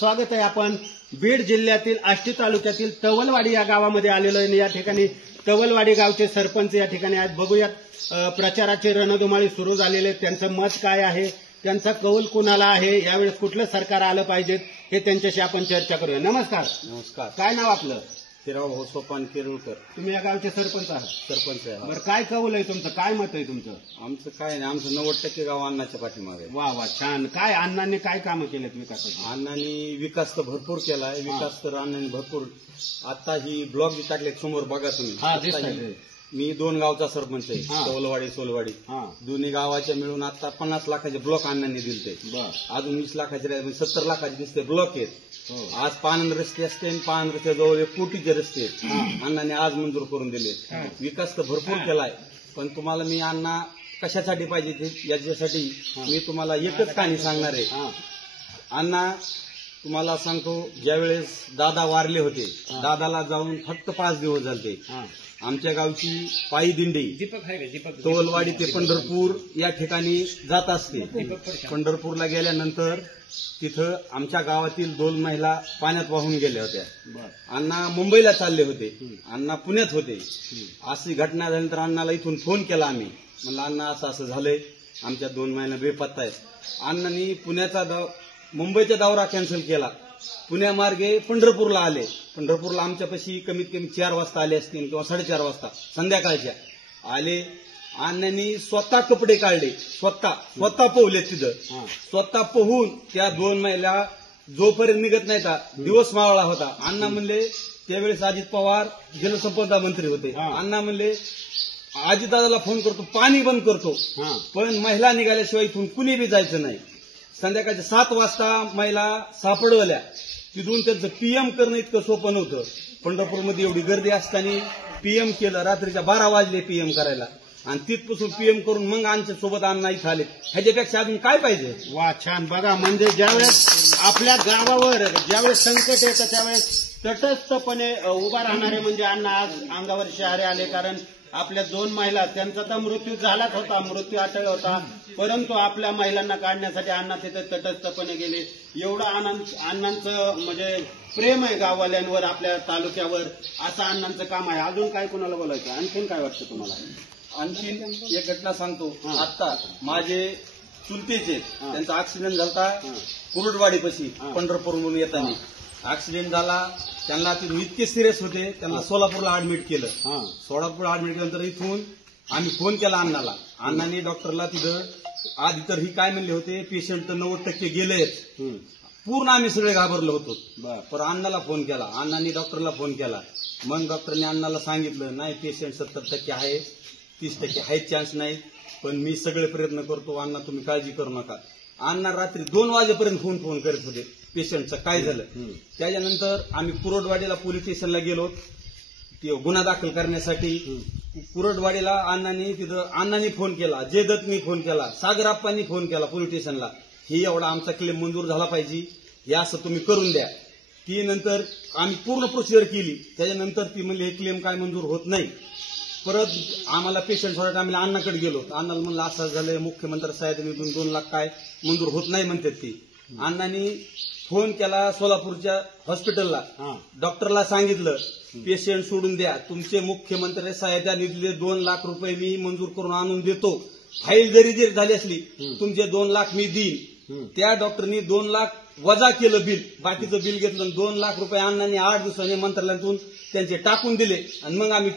स्वागत आहे। आपण बीड जिल्ह्यातील आष्टी तालुक्यातील तवलवाडी या गावामध्ये आलेलो आहे। या ठिकाणी तवलवाडी गावचे सरपंच या ठिकाणी आहेत। बघूयात प्रचाराची रणधुमाळी सुरू झालेली आहे। त्यांचं मत काय आहे, त्यांचा कौल कुणाला आहे, यावेळेस कुठलं सरकार आलं पाहिजे हे त्यांच्याशी आपण चर्चा करूया। नमस्कार। नमस्कार। काय नाव आपलं? हिराव सोपान केरुळकर। तुम्ही या गावचे सरपंच आहात? सरपंच आहे। बरं, काय कौल आहे तुमचं, काय मत आहे तुमचं? आमचं काय नाही, आमचं 90% गाव अण्णाच्या पाठीमागे आहे। वा वा, छान। काय अण्णांनी काय कामं केलेत विकासाची? अण्णांनी विकास तर भरपूर केलाय। विकास तर अण्णांनी भरपूर, आता ही ब्लॉक टाकले समोर बघा तुम्ही। दिसतंय। मी 2 गावचा सरपंच आहे, तवलवाडी सोलवाडी। दोन्ही गावाच्या मिळून आता 50 लाखाचे ब्लॉक अण्णांनी दिलते। अजून 20 लाखाचे 70 लाखाचे दिसते ब्लॉक आहेत। आज पानंद रस्ते असते आणि पानंद रस्ते जवळ 1 कोटीचे रस्ते अण्णांनी आज मंजूर करून दिले। विकास तर भरपूर केलाय, पण तुम्हाला मी अण्णा कशासाठी पाहिजे याच्यासाठी मी तुम्हाला एकच कहाणी सांगणार आहे। अण्णा तुम्हाला सांगतो, ज्यावेळेस दादा वारले होते, दादाला जाऊन फक्त 5 दिवस झाले। आमच्या गावची पायी दिंडी तवलवाडी ते पंढरपूर या ठिकाणी जात असते। पंढरपूरला गेल्यानंतर तिथं आमच्या गावातील 2 महिला पाण्यात वाहून गेल्या होत्या। अण्णा मुंबईला चालले होते, अण्णा पुण्यात होते। अशी घटना झाल्यानंतर अण्णाला इथून फोन केला आम्ही, म्हणलं अण्णा असं असं झालंय, आमच्या 2 महिला बेपत्ता आहेत। अण्णांनी मुंबईचा दौरा कॅन्सल केला, पुण्यामार्गे पंढरपूरला आले। पंढरपूरला आमच्यापाशी कमीत कमी 4 वाजता आले असतील किंवा 4:30 वाजता संध्याकाळच्या आले। अण्णांनी स्वतः कपडे काढले, स्वतः पोहले तिथं, स्वतः पोहून त्या 2 महिला जोपर्यंत निघत नाही दिवस मावळा होता। अण्णा म्हणले, त्यावेळेस अजित पवार जलसंपदा मंत्री होते। अण्णा म्हणले अजितदादाला फोन करतो, पाणी बंद करतो, पण महिला निघाल्याशिवाय इथून कुणी बी जायचं नाही। संध्याकाळच्या 7 वाजता महिला सापडवल्या, तिथून त्यांचं पीएम करणं इतकं सोपं नव्हतं। पंढरपूरमध्ये एवढी गर्दी असताना पीएम केलं, रात्रीच्या 12 वाजले पीएम करायला, आणि तिथपासून पीएम करून मग आमच्या सोबत अण्णा इथं आले। ह्याच्यापेक्षा अजून काय पाहिजे? वा, छान। बघा, म्हणजे ज्यावेळेस आपल्या गावावर ज्यावेळेस संकट येतं त्यावेळेस तटस्थपणे उभा राहणारे म्हणजे अण्णा आज अंगावर शहारे आले। कारण आपल्या 2 महिला, त्यांचा तर मृत्यू झालाच होता, मृत्यू अटळ होता, परंतु आपल्या महिलांना काढण्यासाठी अण्णा तिथे तटस्थपणे गेले। एवढं अण्णांचं म्हणजे प्रेम आहे गाववाल्यांवर, आपल्या तालुक्यावर, असं अण्णांचं काम आहे। अजून काय कोणाला बोलायचं, आणखीन काय वाटतं तुम्हाला? आणखीन एक घटना सांगतो। आता माझे चुलतेचे त्यांचा ऍक्सिडेंट झाला कुरुडवाडीपाशी पंढरपूरहून येताना। ऍक्सिडेंट झाला, त्यांना तिथून इतके सिरियस होते, त्यांना सोलापूरला ऍडमिट केलं। सोलापूरला ऍडमिट केल्यानंतर इथून आम्ही फोन केला अण्णाला। अण्णांनी डॉक्टरला तिथं आधी तर ही काय म्हणले होते, पेशंट तर 90% गेलेच, पूर्ण आम्ही सगळे घाबरलो होतो। पण अण्णाला फोन केला, अण्णांनी डॉक्टरला फोन केला। मग डॉक्टरने अण्णाला सांगितलं, नाही पेशंट 70% आहे, 30% आहे, चान्स नाही, पण मी सगळे प्रयत्न करतो, अण्णा तुम्ही काळजी करू नका। अण्णा रात्री 2 वाजेपर्यंत फोन करत होते पेशंटचं काय झालं। त्याच्यानंतर आम्ही कुरुडवाडीला पोलीस स्टेशनला गेलो गुन्हा दाखल करण्यासाठी। कुरुडवाडीला अण्णांनी फोन केला, जयदत्तनी फोन केला, सागरप्पांनी फोन केला पोलीस स्टेशनला, ही एवढा आमचा क्लेम मंजूर झाला पाहिजे, हे असं तुम्ही करून द्या। ती नंतर आम्ही पूर्ण प्रोसिजर केली, त्याच्यानंतर ती म्हणली हे क्लेम काय मंजूर होत नाही। परत आम्हाला पेशंट सोडत आम्ही अण्णाकडे गेलो, अण्णाला म्हणलं असं झालंय, मुख्यमंत्री साहेबांनी 2 लाख काय मंजूर होत नाही म्हणतात ती। अण्णांनी फोन केला सोलापूरच्या हॉस्पिटलला, डॉक्टरला सांगितलं पेशंट सोडून द्या, तुमचे मुख्यमंत्री साहेबांनी दिले 2 लाख रुपये मी मंजूर करून आणून देतो, फाईल जरी झाली असली तुमचे 2 लाख मी देईन। त्या डॉक्टरनी 2 लाख वजा केलं बिल, बाकीचं बिल घेतलं, 2 लाख रुपये अण्णांनी 8 दिवसांनी मंत्रालयातून त्यांचे टाकून दिले, आणि मग आम्ही